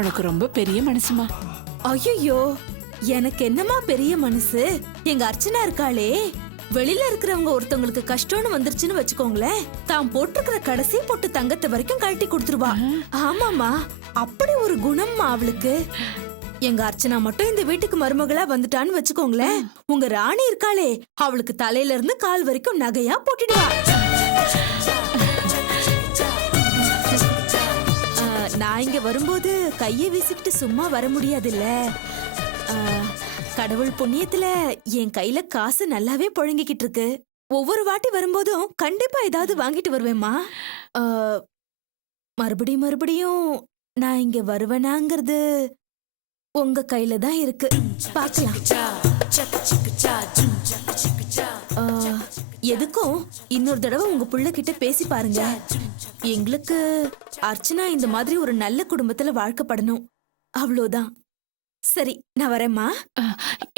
உனக்கு ரொம்ப பெரிய மனசுமா. ஐயோ, எனக்கு என்னமா பெரிய மனசு. எங்க அர்ச்சனா இருக்காளே, வெளியில இருக்கிறவங்க ஒருத்தவங்களுக்கு கஷ்டம்னு வந்துருச்சுன்னு வச்சுக்கோங்களேன், தான் போட்டிருக்கிற கடைசி பொட்டு தங்கத்தை வரைக்கும் கழட்டி கொடுத்துருவா. ஆமாமா, அப்படி ஒரு குணம்மா அவளுக்கு. எங்க அர்ச்சனா மட்டும் இந்த வீட்டுக்கு மருமகளா வந்துட்டான்னு வச்சுக்கோங்களேன், உங்க ராணி இருக்காளே, அவளுக்கு தலையில இருந்து கால் வரைக்கும் நகையா போட்டுடுவா. நான் இங்க வரும்போது கையை வீசிக்கிட்டு சும்மா வர முடியாதுல்ல. கடவுள் புண்ணியத்துல என் கையில காசு நல்லாவே புழங்கிக்கிட்டு இருக்கு. ஒவ்வொரு வாட்டி வரும்போதும் கண்டிப்பா ஏதாவது வாங்கிட்டு வருவேம்மா. மறுபடியும் நான் இங்க வருவேனாங்கிறது உங்க கையில தான் இருக்கு. பார்க்கலாம். எதுக்கும் இன்னொரு தடவை உங்க புள்ள கிட்ட பேசி பாருங்க. எங்களுக்கு அர்ச்சனா இந்த மாதிரி ஒரு நல்ல குடும்பத்துல வாழ்க்கப்படணும், அவ்வளவுதான். சரி, நான் வரேம்மா.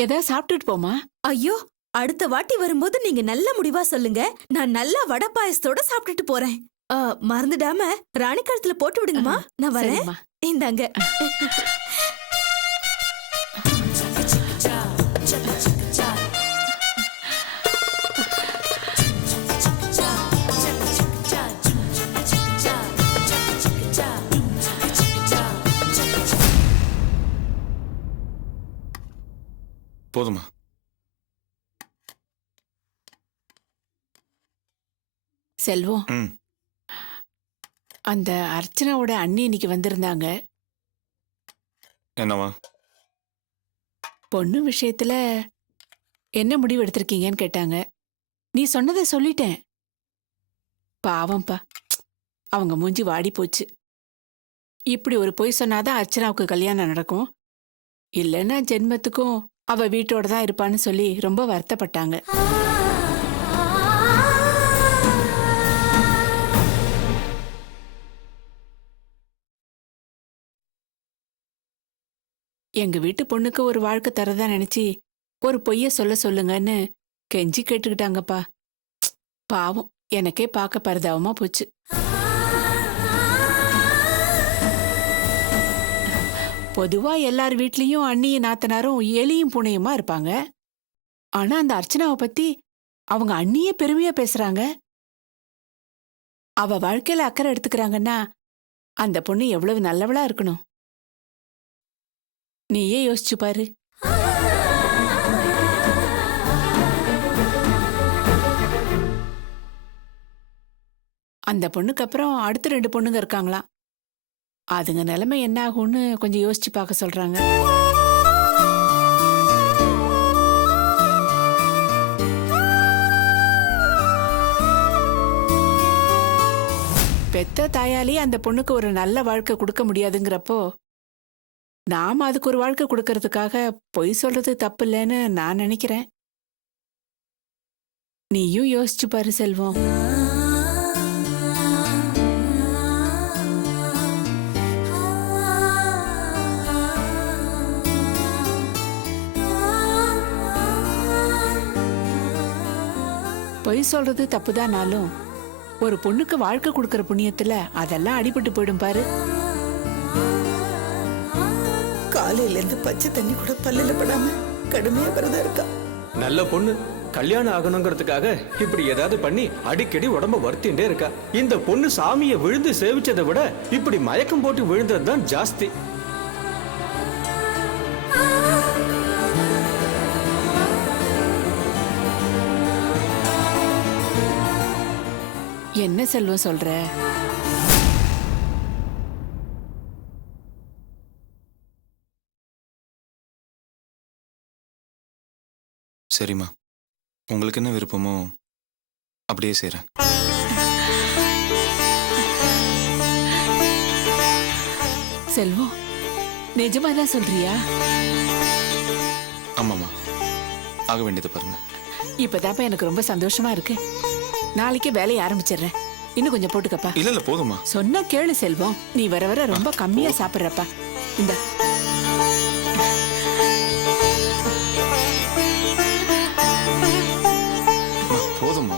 ஏதாவது சாப்பிட்டுட்டு போமா. ஐயோ, அடுத்த வாட்டி வரும்போது நீங்க நல்ல முடிவா சொல்லுங்க, நான் நல்லா வடை பாயசத்தோட சாப்பிட்டுட்டு போறேன். மறந்துடாம ராணி கழுத்துல போட்டு விடுங்கம்மா. நான் வரேன். இந்தாங்க. போதுமா? செல்வம், அந்த அர்ச்சனாவோட அண்ணி இன்னைக்கு வந்திருந்தாங்க. என்னவா? பொண்ணு விஷயத்துல என்ன முடிவு எடுத்திருக்கீங்கன்னு கேட்டாங்க. நீ சொன்னதை சொல்லிட்டேன். பாவம்பா, அவங்க மூஞ்சி வாடி போச்சு. இப்படி ஒரு பொய் சொன்னாதான் அர்ச்சனாவுக்கு கல்யாணம் நடக்கும், இல்லைன்னா ஜென்மத்துக்கும் அவ வீட்டோட தான் இருப்பான்னு சொல்லி ரொம்ப வருத்தப்பட்டாங்க. எங்க வீட்டு பொண்ணுக்கு ஒரு வாழ்க்கை தரதா நினைச்சு ஒரு பொய்ய சொல்லுங்கன்னு கெஞ்சி கேட்டுக்கிட்டாங்கப்பா. பாவம், எனக்கே பார்க்க பரிதாபமா போச்சு. பொதுவா எல்லார் வீட்லயும் அண்ணியும் நாத்தனாரும் எலியும் பூனையுமா இருப்பாங்க. ஆனா அந்த அர்ச்சனாவை பத்தி அவங்க அண்ணியே பெருமையா பேசுறாங்க. அவ வாழ்க்கையில அக்கறை எடுத்துக்கிறாங்கன்னா அந்த பொண்ணு எவ்வளவு நல்லவளா இருக்கணும். நீயே யோசிச்சு பாரு. அந்த பொண்ணுக்கு அப்புறம் அடுத்த 2 பொண்ணுங்க இருக்காங்களாம். அதுங்க நிலைமை என்ன ஆகும்னு கொஞ்சம் யோசிச்சு பார்க்க சொல்றாங்க. பெத்த தாயாலே அந்த பொண்ணுக்கு ஒரு நல்ல வாழ்க்கை கொடுக்க முடியாதுங்கிறப்போ நாம அதுக்கு ஒரு வாழ்க்கை கொடுக்கறதுக்காக பொய் சொல்றது தப்பு இல்லைன்னு நான் நினைக்கிறேன். நீயும் யோசிச்சு பாரு செல்வம். பொய் சொல்றது தப்புதானாலும் ஒரு பொண்ணுக்கு வாழ்க்கை கொடுக்கற புண்ணியத்துல அதெல்லாம் அடிபட்டு போயிடும் பாரு. காலையில இருந்து பச்சை தண்ணி கூட பல்லுல படாம கடுமையா விரதம் இருக்கா. நல்ல பொண்ணு கல்யாணம் ஆகணுங்கிறதுக்காக இப்படி ஏதாவது பண்ணி அடிக்கடி உடம்ப வருத்தின்றே இருக்கா. இந்த பொண்ணு சாமியை விழுந்து சேவிச்சதை விட இப்படி மயக்கம் போட்டு விழுந்ததுதான் ஜாஸ்தி. என்ன செல்வம் சொல்ற? சரிம்மா, உங்களுக்கு என்ன விருப்பமோ அப்படியே செய்றேன். செல்வம், நிஜமாதான் சொல்றியா? ஆமாம்மா, ஆக வேண்டியது பாருங்க. இப்பதாப்பா எனக்கு ரொம்ப சந்தோஷமா இருக்கு. நாளைக்கே வேலையை ஆரம்பிச்சிடுறேன். இன்னும் கொஞ்சம் போட்டுக்கப்பா. இல்ல போதுமா. சொன்னா கேளு செல்வம், நீ வர வர ரொம்ப கம்மியா சாப்பிடுறப்பா. இந்த போதுமா.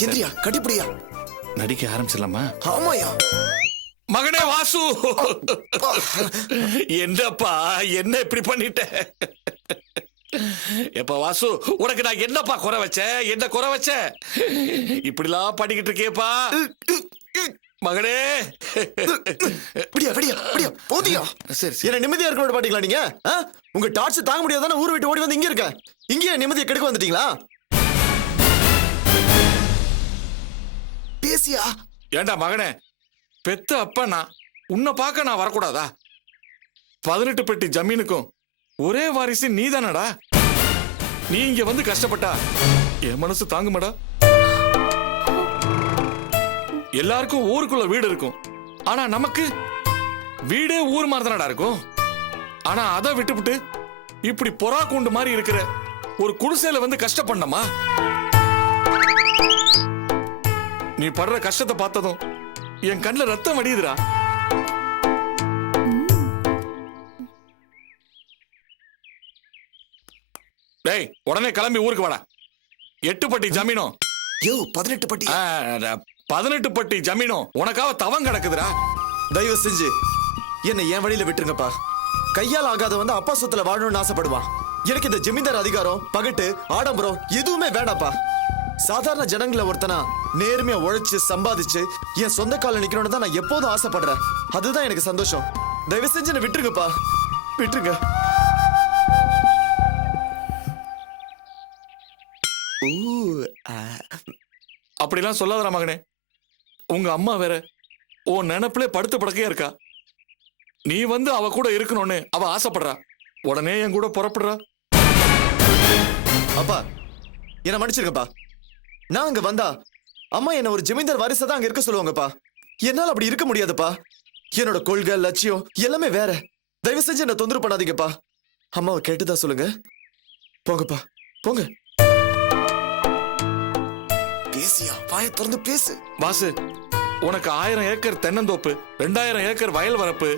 சார் எந்திரியா கட்டிப்பிடியா. நடிக்க ஆரம்பிச்சிடலாமா? ஆமாயா. மகனே வாசு, என்னப்பா என்ன இப்படி பண்ணிட்ட? எப்ப வாசு, உனக்கு நான் என்னப்பா குறை வச்சேன்? என்ன குறை வச்சேன்? இப்படிலாம் படிக்கிட்டு இருக்கேப்பா மகனே. விடியா விடியா விடியா போதியா. சரி சரி. என்ன நிம்மதியா இருக்க விட மாட்டீங்களா நீங்க? உங்க டார்ச் தாங்க முடியாதானே ஊர் விட்டு ஓடி வந்து இங்க இருக்க. இங்கேயே நிம்மதியை கெடுக்க வந்துட்டீங்களா? பேசியா. ஏண்டா மகனே, பெத்த அப்பா நான் உன்னை பார்க்க நான் வரக்கூடாதா? 18 பெட்டி ஜமீனுக்கும் ஒரே வாரிசு நீ தானடா. நீ இங்க வந்து கஷ்டப்பட்டா என் மனசு தாங்குமாடா? எல்லாருக்கும் ஊருக்குள்ள வீடு இருக்கும், ஆனா நமக்கு வீடே ஊர் மாதிரி தானடா இருக்கும். ஆனா அதை விட்டுவிட்டு இப்படி பொறா கூண்டு மாதிரி இருக்கிற ஒரு குடிசையில வந்து கஷ்டப்படணுமா? நீ படுற கஷ்டத்தை பார்த்ததும் என் கண்ணுல ரத்தம் வடியுதுடா. டேய், உடனே கிளம்பி ஊருக்கு வாடா. 8 பட்டி ஜமீனும் யோ 18 பட்டி. 18 பட்டி ஜமீனும் உனக்காக தவம் கிடக்குதுடா. தயவு செஞ்சு என்ன என் வழியில விட்டுருங்கப்பா. கையால் ஆகாத வந்து அப்பா சொத்துல வாழணும்னு ஆசைப்படுவான். எனக்கு இந்த ஜமீன்தார் அதிகாரம், பகட்டு, ஆடம்பரம் எதுவுமே வேண்டாப்பா. சாதாரண ஜனங்கள ஒருத்தனா நேர்மையா உழைச்சு சம்பாதிச்சு என் சொந்த கால நிக்கணும்னு தான் நான் எப்போதும் ஆசைப்படுறேன். அதுதான் எனக்கு சந்தோஷம். தயவு செஞ்சு என்ன விட்டுருங்கப்பா, விட்டுருங்க. அப்படிலாம் சொல்லாதடா மகனே. உங்க அம்மா வேற உன் நினைப்புல படுத்த படுக்கையா இருக்கா. நீ வந்து அவ கூட இருக்கணும்னு அவ ஆசைப்படுறா. உடனே என் கூட புறப்படுறா. அப்பா என்ன மன்னிச்சிருங்கப்பா. நான் அங்க வந்தா அம்மா என்ன ஒரு ஜமீன்தார் வாரிசா தான் அங்க இருக்க சொல்லுவாங்கப்பா. என்னால அப்படி இருக்க முடியாதுப்பா. என்னோட கொள்கை, லட்சியம் எல்லாமே வேற. தயவு செஞ்சு என்ன தொந்தரவு பண்ணாதீங்கப்பா. அம்மாவை கேட்டுதா சொல்லுங்க. போங்கப்பா போங்க. பேசியா, வாயை திறந்து பேசு. வாசு, உனக்கு 1000 ஏக்கர் தென்னந்தோப்பு, 2000 ஏக்கர் வயல் வரப்பு,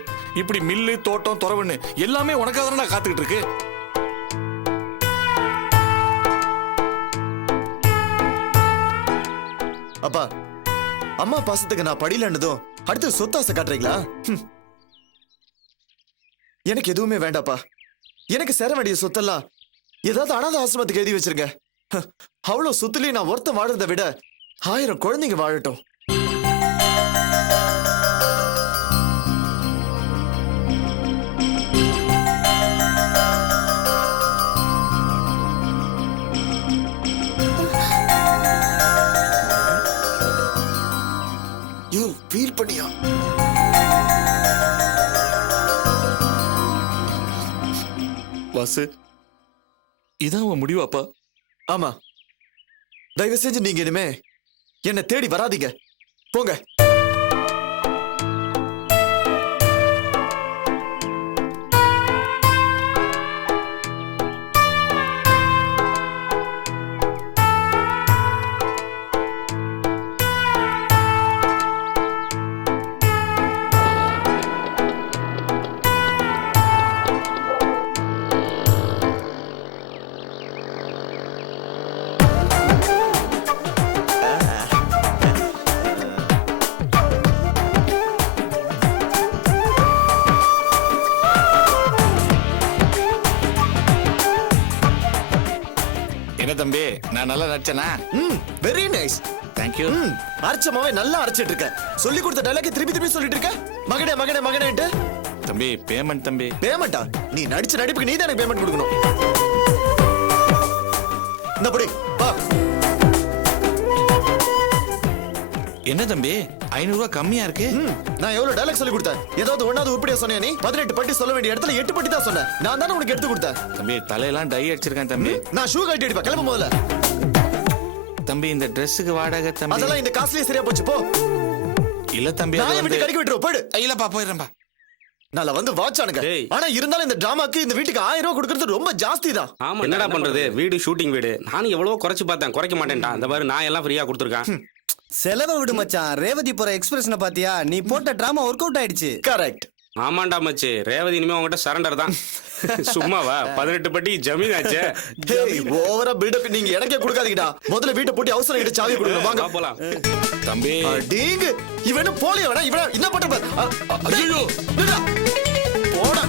இப்படி மில்லு, தோட்டம், துறவுன்னு எல்லாமே உனக்காக தானடா காத்துக்கிட்டு இருக்கு. அப்பா, அம்மா பாசத்துக்கு நான் படியிலன்னதும் அடுத்து சொத்தாசை காட்டுறீங்களா? எனக்கு எதுவுமே வேண்டாப்பா. எனக்கு சேர வேண்டிய சொத்தெல்லாம் ஏதாவது அனாதை ஆசிரமத்துக்கு எழுதி வச்சிருங்க. அவ்வளவு சொத்துலயும் நான் ஒருத்தன் வாழறதை விட 1000 குழந்தைங்க வாழட்டும். யூ ஃபீல் பண்ணியா? வாசு, இதான் உன் முடிவாப்பா? ஆமா. தயவு செஞ்சு நீங்க இனிமே என்ன தேடி வராதீங்க. போங்க. என்ன தம்பி, நான் நல்லா நடிச்சேனா? Very nice. தேங்க்யூ. அரைச்சமாவே நல்லா அரைச்சிட்டு இருக்க. சொல்லி கொடுத்த டைலாக் திருப்பி திருப்பி சொல்லிட்டு இருக்க. மகனே மகனே மகனேன்ட்டு. தம்பி பேமெண்ட் தம்பி. பேமெண்டா? நீ நடிச்ச நடிப்புக்கு நீ தான் எனக்கு பேமெண்ட் கொடுக்கணும். இந்த படி வா. என்ன தம்பி 500 ரூபாய் கம்மியா இருக்கு? நான் எவ்வளவு டைலாக் சொல்லி கொடுத்தேன்? ஏதாவது ஒன்னாவது உருப்படியா சொன்னியா நீ? 18 பட்டி சொல்ல வேண்டிய இடத்துல 8 பட்டி தான் சொன்னேன். நான் தானே உனக்கு எடுத்து கொடுத்தேன். தம்பி தலையெல்லாம் டை அடிச்சிருக்கேன் தம்பி. நான் ஷூ கட்டி அடிப்பேன். கிளம்பும் போதுல தம்பி இந்த ட்ரெஸ்ஸுக்கு வாடகை தம்பி. அதெல்லாம் இந்த காசுலயே சரியா போச்சு. போ. இல்ல தம்பி, நான் அது விட்டு வந்து கடிக்க விட்டுரு. போயிடு. இல்லப்பா போயிடுறேன்பா. நான் வந்து வாட்சானுங்க. ஆனா இருந்தாலும் இந்த டிராமாக்கு இந்த வீட்டுக்கு 1000 ரூபாய் கொடுக்கறது ரொம்ப ஜாஸ்தி தான். ஆமா, என்னடா பண்றது? வீடு ஷூட்டிங் வீடு. நானும் எவ்வளவோ குறைச்சு பார்த்தேன், குறைக்க மாட்டேன்டா. இந்த மாதிரி நான் எல்லாம் ஃப்ரீயா கொடுத்துருக்கேன். செலவை விடு மச்சான். ரேவதி போற எக்ஸ்பிரஷனை பாத்தியா? நீ போட்ட டிராமா ஒர்க் அவுட் ஆயிடுச்சு. கரெக்ட். ஆமாண்டா மச்சி, ரேவதி இனிமே உங்ககிட்ட சரண்டர் தான். சும்மாவா, 18 பட்டி ஜமீன் ஆச்சே. ஓவரா பில்டப் நீங்க எனக்கே கொடுக்காதீங்கடா. முதல்ல வீட்டை போட்டு அவசரம் கிட்ட சாவி கொடுங்க வாங்க. வா போலாம். தம்பி டீங்க இவன் போலியா வேணா இவன் என்ன பண்ற பாரு. ஐயோ போடா.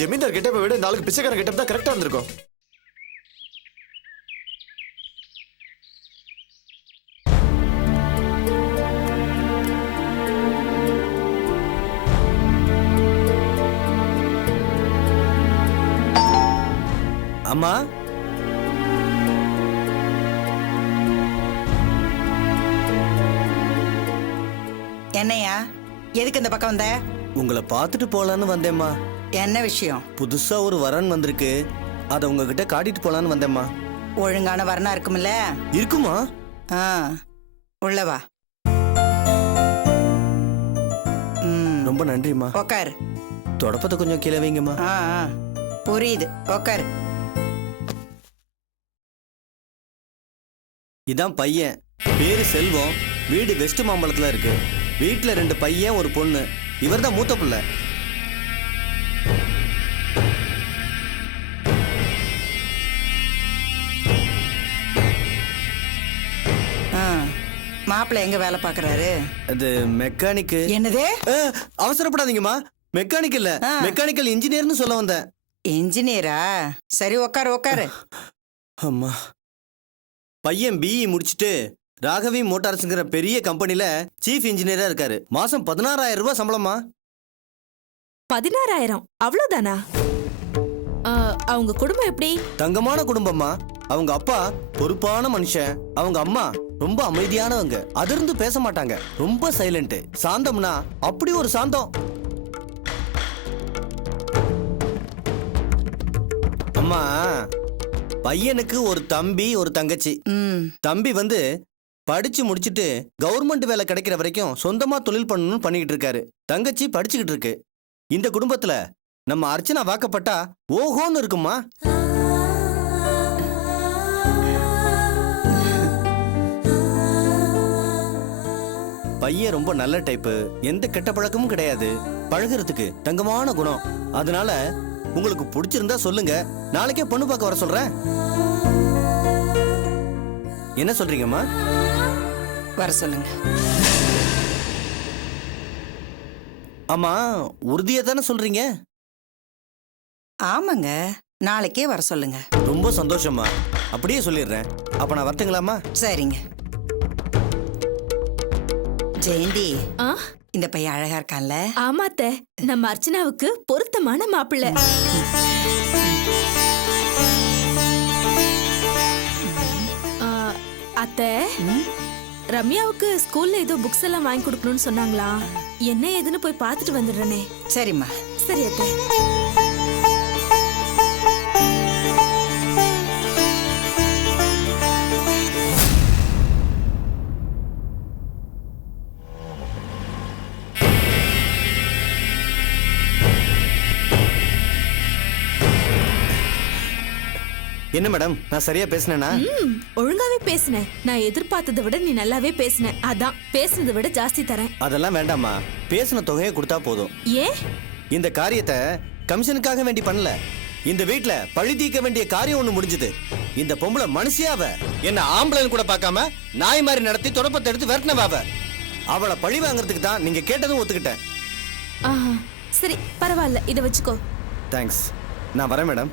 ஜமீன்தார் கிட்ட விட நாளைக்கு பிச்சைக்காரன் கிட்ட தான் கரெக்டா இருந்திருக்கும். அம்மா என்னையா எதுக்கு இந்த பக்கம் வந்த? உங்களை பார்த்துட்டு போலான்னு வந்தேம்மா. என்ன விஷயம்? புதுசா ஒரு வரன் வந்திருக்கு, அதை உங்ககிட்ட காட்டிட்டு போலான்னு வந்தேம்மா. ஒழுங்கான வரனா இருக்கும்ல? இருக்குமா? ஆ, உள்ள வா. ரொம்ப நன்றிம்மா. உக்காரு. தொடப்பத்தை கொஞ்சம் கீழே வைங்கம்மா. ஆ, ஆ, புரியுது, உக்காரு. இதான் பையன், பேரு செல்வம், வீடு வெஸ்ட் மாம்பலத்துல இருக்கு. வீட்டுல 2 பையன் ஒரு பொண்ணு. இவர் தான் மூத்த பிள்ளை. மாப்பிள்ளை எங்க வேலை பாக்குறாரு? அது மெக்கானிக்கு. என்னது? அவசரப்படாதீங்கம்மா, மெக்கானிக் இல்ல, மெக்கானிக்கல் இன்ஜினியர்னு சொல்ல வந்தேன். இன்ஜினியரா? சரி, உக்காரு உக்காரு. அம்மா, பையன் பிஇ முடிச்சுட்டு ராகவி மோட்டார்ஸ்ங்கிற பெரிய கம்பெனில சீஃப் இன்ஜினியரா இருக்காரு. மாசம் 16,000 ரூபாய் சம்பளமா. 16,000 அவ்வளவுதானா? அவங்க குடும்பம் எப்படி? தங்கமான குடும்பமா. அவங்க அப்பா பொறுப்பான மனுஷன், அவங்க அம்மா ரொம்ப அமைதியானவங்க, அதிர்ந்து பேச மாட்டாங்க, ரொம்ப சைலண்ட். சாந்தம்னா அப்படி ஒரு சாந்தம். அம்மா, பையனுக்கு ஒரு தம்பி ஒரு தங்கச்சி. தம்பி வந்து படிச்சு முடிச்சிட்டு கவர்மெண்ட் வேலை கிடைக்கிற வரைக்கும் சொந்தமா தொழில் பண்ணணும்னு பண்ணிக்கிட்டு இருக்காரு. தங்கச்சி படிச்சுக்கிட்டு இருக்கு. இந்த குடும்பத்துல நம்ம அர்ச்சனா வாக்கப்பட்டா ஓஹோன்னு இருக்குமா. பையன் ரொம்ப நல்ல டைப்பு, எந்த கெட்ட பழக்கமும் கிடையாது, பழகுறதுக்கு தங்கமான குணம். அதனால உங்களுக்கு பிடிச்சிருந்தா சொல்லுங்க, நாளைக்கே பொண்ணு பார்க்க வர சொல்றேன். என்ன சொல்றீங்கம்மா? வர சொல்லுங்க. ஆமா, உறுதியா தானே சொல்றீங்க? ஆமாங்க, நாளைக்கே வர சொல்லுங்க. ரொம்ப சந்தோஷமா, அப்படியே சொல்லிடுறேன். அப்ப நான் வரட்டுங்களாம்மா? சரிங்க. ஜெயந்தி, ஆ, இந்த பையன் அழகா இருக்கான்ல? ஆமாத்த, நம்ம அர்ச்சனாவுக்கு பொருத்தமான மாப்பிள்ளை. அத்தை, ரம்யாவுக்கு ஸ்கூல்ல ஏதோ புக்ஸ் எல்லாம் வாங்கி கொடுக்கணும்னு சொன்னாங்களா? என்ன ஏதுன்னு போய் பார்த்துட்டு வந்துடுறேனே. சரிம்மா. சரி அத்தை. என்ன மேடம், நான் சரியா பேசினேனா? ஒழுங்காவே பேசினேன். நான் எதிர்பார்த்ததை விட நீ நல்லாவே பேசின. அதான் பேசுனதை விட ஜாஸ்தி தரேன். அதெல்லாம் வேண்டாம்மா, பேசின தொகையை கொடுத்தா போதும். ஏன்? இந்த காரியத்தை கமிஷனுக்காக வேண்டி பண்ணல. இந்த வீட்ல பழி தீர்க்க வேண்டிய காரியம் ஒண்ணு முடிஞ்சது. இந்த பொம்பளை மனுஷியாவ என்ன ஆம்பளைன்னு கூட பார்க்காம நாய் மாதிரி நடத்தி தொடப்பத்தை எடுத்து விரட்டினவாவ. அவளை பழி வாங்குறதுக்கு தான் நீங்க கேட்டதும் ஒத்துக்கிட்டேன். சரி, பரவாயில்ல, இதை வச்சுக்கோ. தேங்க்ஸ். நான் வரேன் மேடம்.